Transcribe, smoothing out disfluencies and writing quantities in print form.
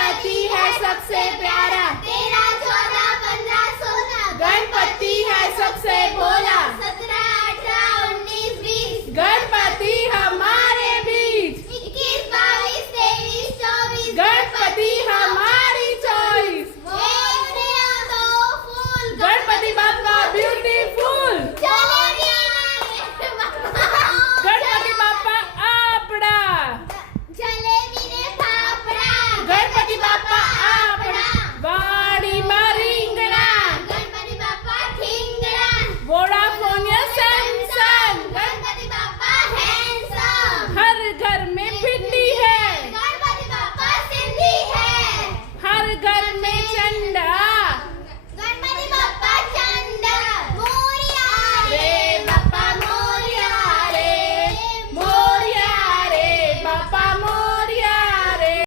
गणपति है सबसे प्यारा, 13, 14, 15, 16 गणपति है सबसे भोला, 17,